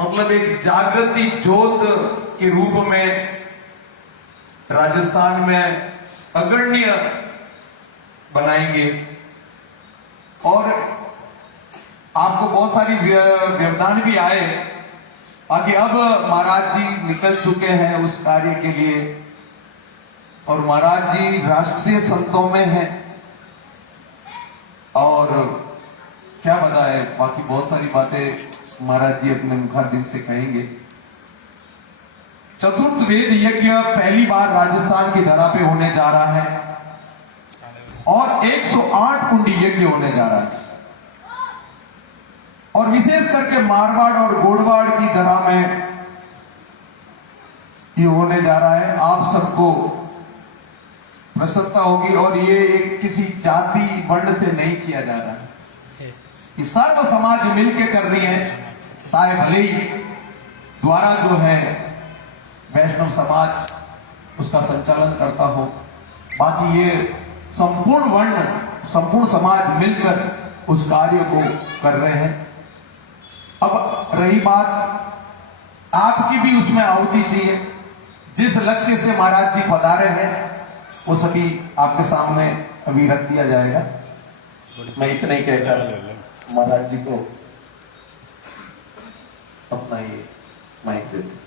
मतलब एक जागृति ज्योत के रूप में राजस्थान में अग्रणीय बनाएंगे। और आपको बहुत सारी व्यवधान भी आए, बाकी अब महाराज जी निकल चुके हैं उस कार्य के लिए, और महाराज जी राष्ट्रीय संतों में हैं। और क्या बताए, बाकी बहुत सारी बातें महाराज जी अपने मुखारबिंद से कहेंगे। चतुर्थ वेद यज्ञ पहली बार राजस्थान की धरा पे होने जा रहा है और 108 कुंडी यज्ञ होने जा रहा है, और विशेष करके मारवाड़ और गोड़वाड़ की धरा में ये होने जा रहा है। आप सबको प्रसन्नता होगी, और ये किसी जाति वर्ण से नहीं किया जा रहा है, ये सर्व समाज मिलकर कर रही है। चाहे भले ही द्वारा जो है वैष्णव समाज उसका संचालन करता हो, बाकी ये संपूर्ण वर्ण संपूर्ण समाज मिलकर उस कार्य को कर रहे हैं। अब रही बात, आपकी भी उसमें आहुति चाहिए। जिस लक्ष्य से महाराज जी पधारे हैं वो सभी आपके सामने अभी रख दिया जाएगा। मैं इतना ही कहकर महाराज जी को अपना ये माइक देते।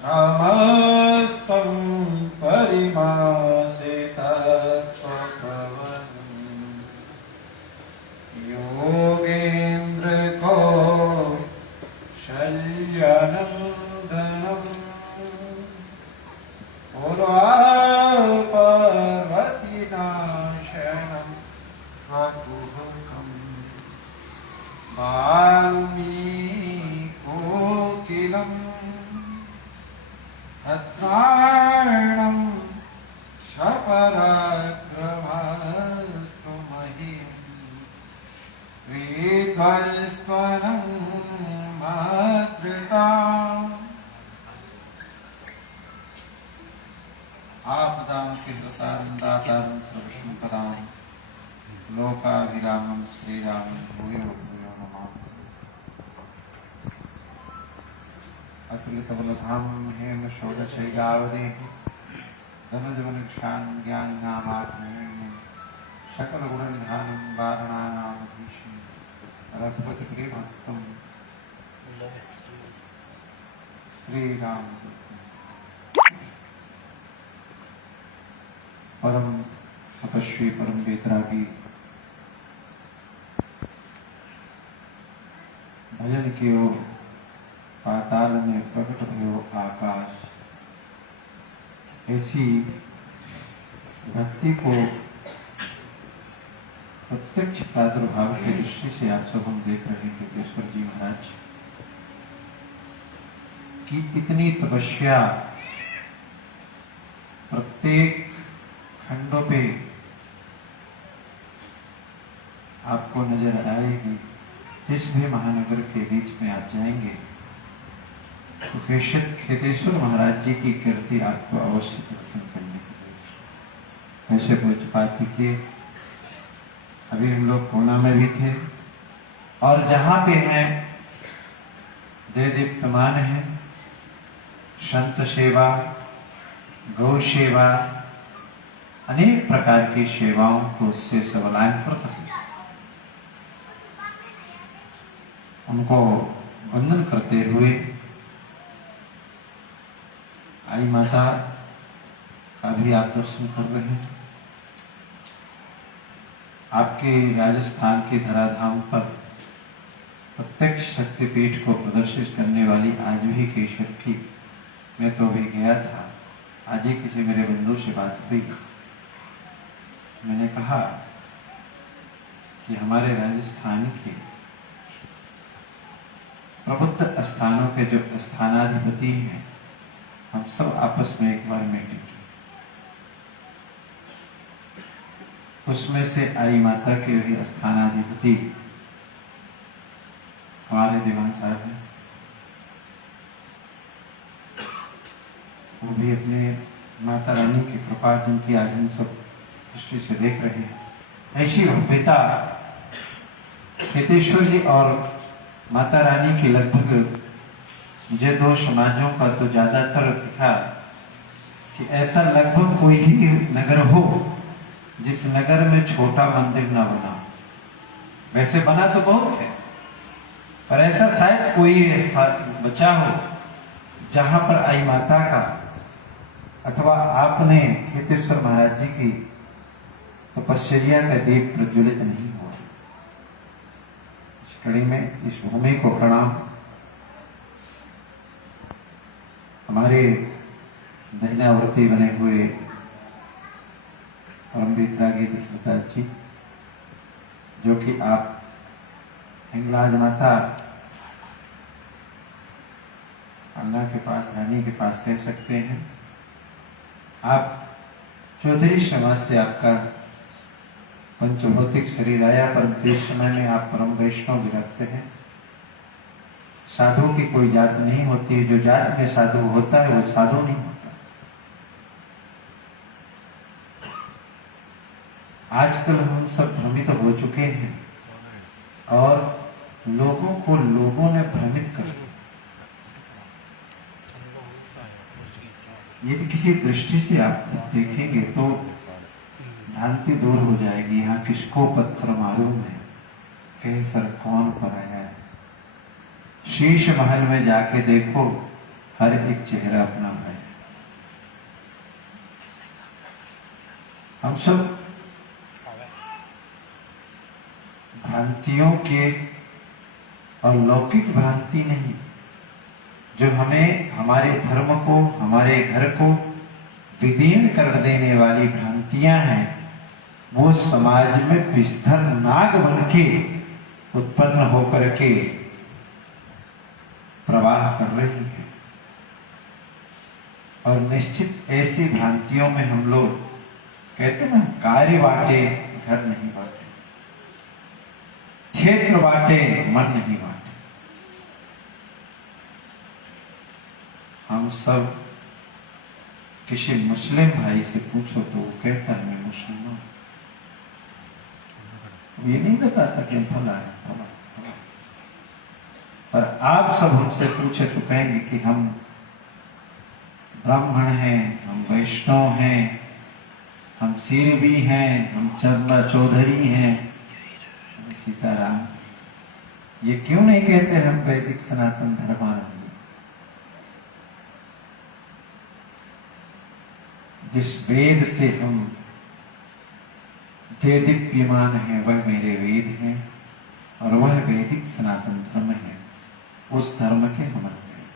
नमस्तं परिमासितस्त्वभवन् योगेन्द्र कौशल्यनन्दनं पूर्वापर्वतीनाशनं स्वकुहकं वाल्मीकोकिलम् अत्राणं शपराक्रमस्तु महीम् विध्वंस्त्वनं मातृताम्। आपदां किलसारं दातारं सर्वसम्पदां लोकाभिरामं श्रीरामं भूयो भूयो नमामि। अतुलितबलधामं हेम षोडशैगावदेः धनुजवनक्षां ज्ञाननामात्महेयं सकलगुणनिधानं वारणानामधीशं रघुपतिप्रेमहस्तं श्रीराम। परम तपस्वी परम बेतरागी भजन की ओर पाताल में प्रकट भयो आकाश, ऐसी भक्ति को प्रत्यक्ष प्रादुर्भाव की दृष्टि से आप सब हम देख रहे हैं। केतेश्वर जी महाराज की इतनी तपस्या प्रत्येक खंडों पे आपको नजर आएगी। जिस भी महानगर के बीच में आप जाएंगे तो बेशक खेतेश्वर महाराज जी की कीर्ति आपको अवश्य दर्शन करने की। ऐसे पूज्यपात के अभी हम लोग पूना में भी थे, और जहां पे हैं दे दीप्यमान है संत सेवा, गौ सेवा, अनेक प्रकार की सेवाओं को उससे सबलायनप्रत है। उनको वंदन करते हुए आई माता का भी आप दर्शन कर रहे हैं। आपके राजस्थान के धराधाम पर प्रत्यक्ष शक्तिपीठ को प्रदर्शित करने वाली आज भी केशर की, मैं तो अभी गया था, आज ही किसी मेरे बंधु से बात हुई। मैंने कहा कि हमारे राजस्थान के प्रबुद्ध स्थानों के जो स्थानाधिपति हैं, हम सब आपस में एक बार मीटिंग की। उसमें से आई माता के भी स्थानाधिपति हमारे दीवान साहब हैं, वो भी अपने माता रानी की कृपा जिनकी आज हम सब दृष्टि से देख रहे हैं, ऐसी भव्यता खेतेश्वर जी और माता रानी की लगभग मुझे दो समाजों का तो ज्यादातर दिखा कि ऐसा लगभग कोई ही नगर हो जिस नगर में छोटा मंदिर ना बना। वैसे बना तो बहुत है, पर ऐसा शायद कोई स्थान बचा हो जहां पर आई माता का अथवा आपने खेतेश्वर महाराज जी की तपश्चर्या का दीप प्रज्वलित नहीं हुआ। इस कड़ी में इस भूमि को प्रणाम। हमारे दहिनावर्ती बने हुए परम वितरागी दशरथ जी, जो कि आप हिंगलाज माता अल्लाह के पास, रानी के पास कह सकते हैं। आप चौधरी समाज से आपका पंचभौतिक शरीर आया, परंतु इस समय में आप परम वैष्णव भी रखते हैं। साधु की कोई जात नहीं होती है, जो जात में साधु होता है वो साधु नहीं होता। आजकल हम सब भ्रमित हो चुके हैं और लोगों ने भ्रमित कर दिया। यदि किसी दृष्टि से आप देखेंगे तो भ्रांति दूर हो जाएगी। यहाँ किसको पत्थर मालूम है, कह सर कौन पर आया है। शीश महल में जाके देखो, हर एक चेहरा अपना भाई। हम सब भ्रांतियों के और लौकिक भ्रांति नहीं, जो हमें हमारे धर्म को, हमारे घर को विदीर्ण कर देने वाली भ्रांतियां हैं, वो समाज में विस्तर नाग बन के उत्पन्न होकर के प्रवाह कर रही है। और निश्चित ऐसी भ्रांतियों में हम लोग कहते ना, कार्य बाटे घर नहीं बाटे, क्षेत्र बाटे मन नहीं बाटे। हम सब किसी मुस्लिम भाई से पूछो तो वो कहता है मैं मुस्लिम हूं, ये नहीं बताता कि हम फला है फला। पर आप सब हमसे पूछे तो कहेंगे कि हम ब्राह्मण हैं, हम वैष्णव हैं, हम सिरवी हैं, हम चरला चौधरी हैं, सीताराम। ये क्यों नहीं कहते हम वैदिक सनातन धर्मावलंबी? जिस वेद से हम देदीप्यमान है वह मेरे वेद हैं और वह वैदिक सनातन धर्म है। उस धर्म के हम हैं।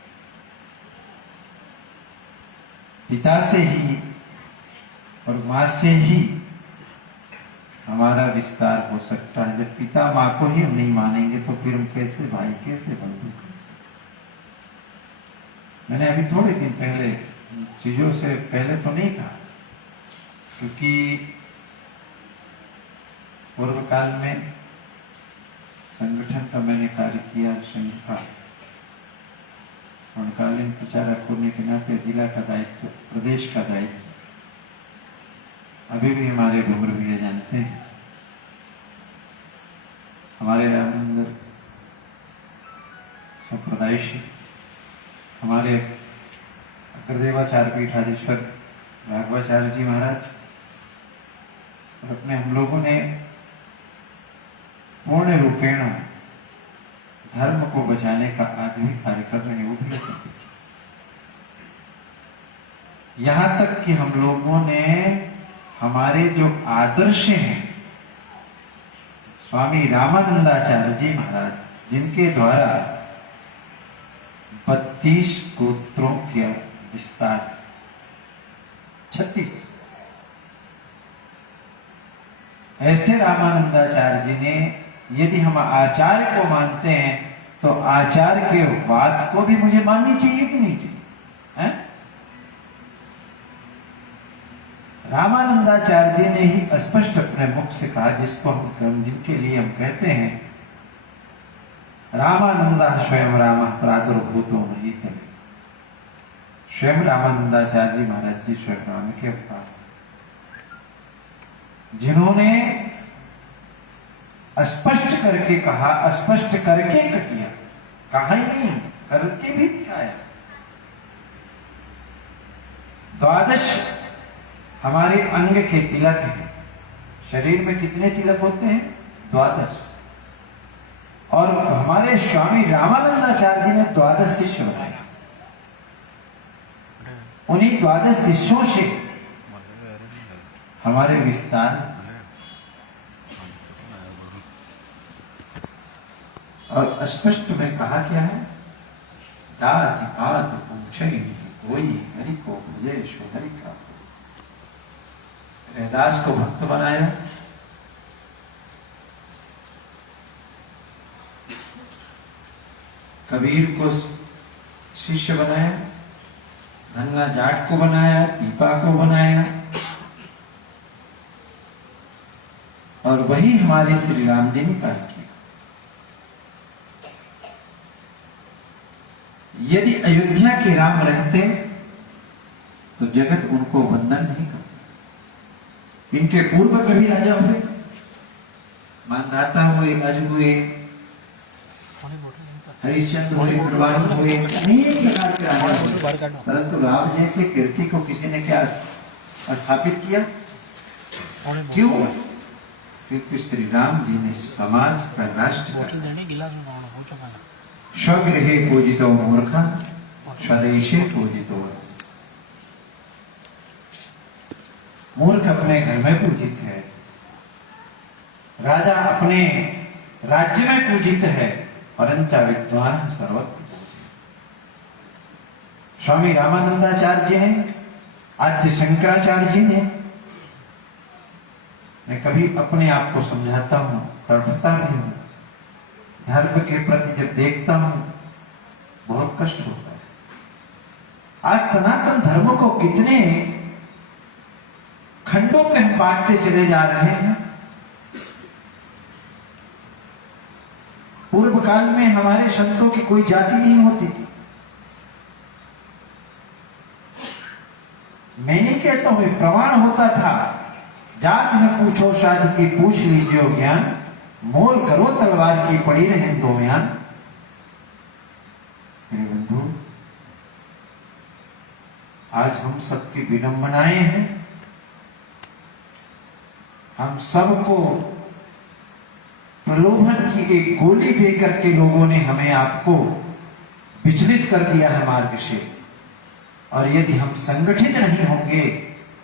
पिता से ही और मां से ही हमारा विस्तार हो सकता है। जब पिता मां को ही हम नहीं मानेंगे तो फिर हम कैसे भाई, कैसे बंधु, कैसे? मैंने अभी थोड़े दिन पहले, चीजों से पहले तो नहीं था, क्योंकि पूर्व काल में संगठन का मैंने कार्य किया, संघ का कालीन प्रचारक होने के नाते जिला का दायित्व, प्रदेश का दायित्व अभी भी हमारे भूमर भैया जानते हैं। हमारे रामानंद संप्रदाय से हमारे अग्रदेवाचार्य पीठाधीश्वर राघवाचार्य जी महाराज और अपने हम लोगों ने पूर्ण रूपेण धर्म को बचाने का आज भी कार्य कर रहे हैं। वो भी यहां तक कि हम लोगों ने हमारे जो आदर्श हैं, स्वामी रामानंदाचार्य जी महाराज, जिनके द्वारा 32 गोत्रों का विस्तार, 36 ऐसे रामानंदाचार्य जी ने, यदि हम आचार्य को मानते हैं तो आचार्य के बात को भी मुझे माननी चाहिए कि नहीं चाहिए? है? रामानंदाचार्य जी ने ही स्पष्ट अपने मुख से कहा, जिसको हम, जिनके लिए हम कहते हैं रामानंद स्वयं राम प्रादुर्भूतो महीतले। स्वयं रामानंदाचार्य जी महाराज जी स्वयं राम के अवतार, जिन्होंने स्पष्ट करके कहा, स्पष्ट करके किया, कहा ही नहीं करके भी दिखाया। द्वादश हमारे अंग के तिलक हैं। शरीर में कितने तिलक होते हैं? द्वादश। और हमारे स्वामी रामानंदाचार्य जी ने द्वादश शिष्य बनाया। उन्हीं द्वादश शिष्यों से हमारे विस्तार और स्पष्ट में कहा क्या है? जाति पात पूछे नहीं कोई, हरि को भजे सो हरि का। रैदास को भक्त बनाया, कबीर को शिष्य बनाया, धन्ना जाट को बनाया, पीपा को बनाया, और वही हमारे श्री राम जी ने कार्य किया। यदि अयोध्या के राम रहते तो जगत उनको वंदन नहीं करता। इनके पूर्व में भी राजा हुए, मानधाता हुए, अज हुए, हरिश्चंद्र हुए, कुर्बान हुए, अनेक प्रकार के राजा हुए, परंतु राम जैसे कीर्ति को किसी ने क्या स्थापित किया? क्यों? क्योंकि श्री राम जी ने समाज का, राष्ट्र का स्वगृहे पूजितो मूर्खा स्वदेशे पूजितो। मूर्ख अपने घर में पूजित है, राजा अपने राज्य में पूजित है, परंचा विद्वान सर्वत्र पूजित। स्वामी रामानंदाचार्य जी ने, आद्य शंकराचार्य जी ने, मैं कभी अपने आप को समझाता हूं, तड़पता भी हूं, धर्म के प्रति जब देखता हूं बहुत कष्ट होता है। आज सनातन धर्म को कितने खंडों में हम बांटते चले जा रहे हैं। पूर्व काल में हमारे संतों की कोई जाति नहीं होती थी। मैं नहीं कहता हूं, प्रमाण होता था, जात न पूछो साध की पूछ लीजिए ज्ञान, मोल करो तलवार की पड़ी रहे दो म्यान। मेरे बंधु, आज हम सबकी विडंबनाएं हैं। हम सबको प्रलोभन की एक गोली देकर के लोगों ने हमें, आपको विचलित कर दिया है मार्ग से। और यदि हम संगठित नहीं होंगे,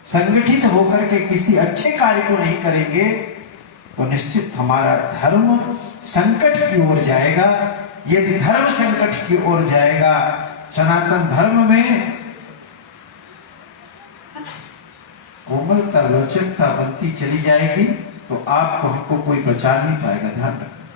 संगठित होकर के किसी अच्छे कार्य को नहीं करेंगे, तो निश्चित हमारा धर्म संकट की ओर जाएगा। यदि धर्म संकट की ओर जाएगा, सनातन धर्म में कोमलता, लचकता बनती चली जाएगी, तो आपको हमको कोई बचा नहीं पाएगा। ध्यान रखना,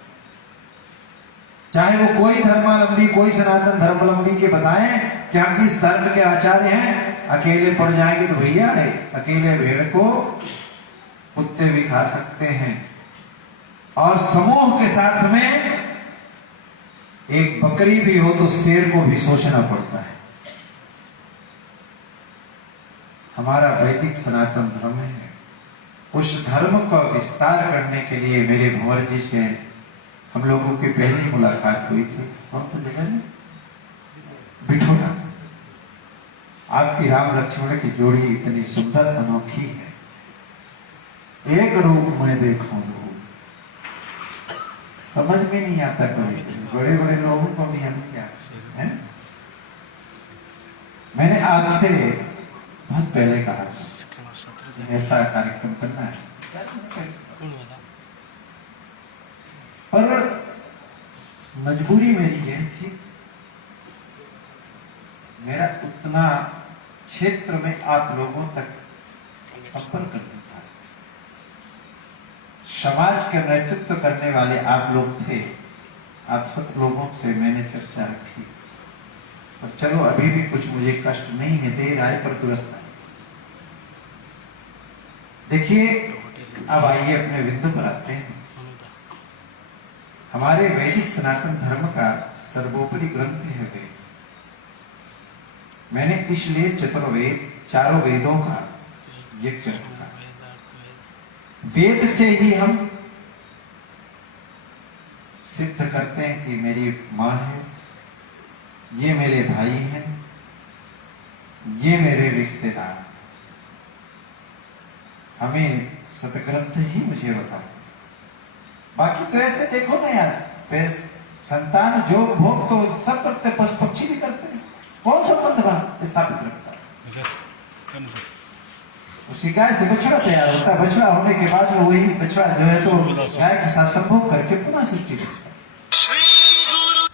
चाहे वो कोई धर्मावलंबी, कोई सनातन धर्मावलंबी के बताएं कि हम इस धर्म के आचार्य हैं, अकेले पड़ जाएंगे तो भैया है, अकेले भेड़ को कुत्ते भी खा सकते हैं, और समूह के साथ में एक बकरी भी हो तो शेर को भी सोचना पड़ता है। हमारा वैदिक सनातन धर्म है। उस धर्म का विस्तार करने के लिए मेरे भंवर जी से हम लोगों की पहली मुलाकात हुई थी। कौन सी जगह है? बिठोरा। आपकी राम लक्ष्मण की जोड़ी इतनी सुंदर, अनोखी है। एक रूप में देखो दो, समझ में नहीं आता कभी। बड़े बड़े लोगों को भी हम क्या है? मैंने आपसे बहुत पहले कहा था ऐसा कार्यक्रम करना है, पर मजबूरी मेरी यह थी, मेरा उतना क्षेत्र में आप लोगों तक संपर्क करना था। समाज के नेतृत्व करने वाले आप लोग थे, आप सब लोगों से मैंने चर्चा रखी। और चलो, अभी भी कुछ मुझे कष्ट नहीं है, देर आए पर दुरुस्त आए। देखिए, अब आइए अपने बिंदु पर आते हैं। हमारे वैदिक सनातन धर्म का सर्वोपरि ग्रंथ है वेद। मैंने इसलिए चतुर्वेद, चारों वेदों का यज्ञ रखा। वेद से ही हम सिद्ध करते हैं कि मेरी मां है, ये मेरे भाई हैं, ये मेरे रिश्तेदार। हमें सतग्रंथ ही मुझे बताते। बाकी तो ऐसे देखो ना यार, संतान जो भोग तो सब करते, पशु पक्षी भी करते हैं। कौन संबंध स्थापित रखता है? उसी गाय से बछड़ा तैयार होता है, बछड़ा होने के बाद में वही बछड़ा जो है तो गाय के साथ संभोग करके पुनः सृष्टि करता है।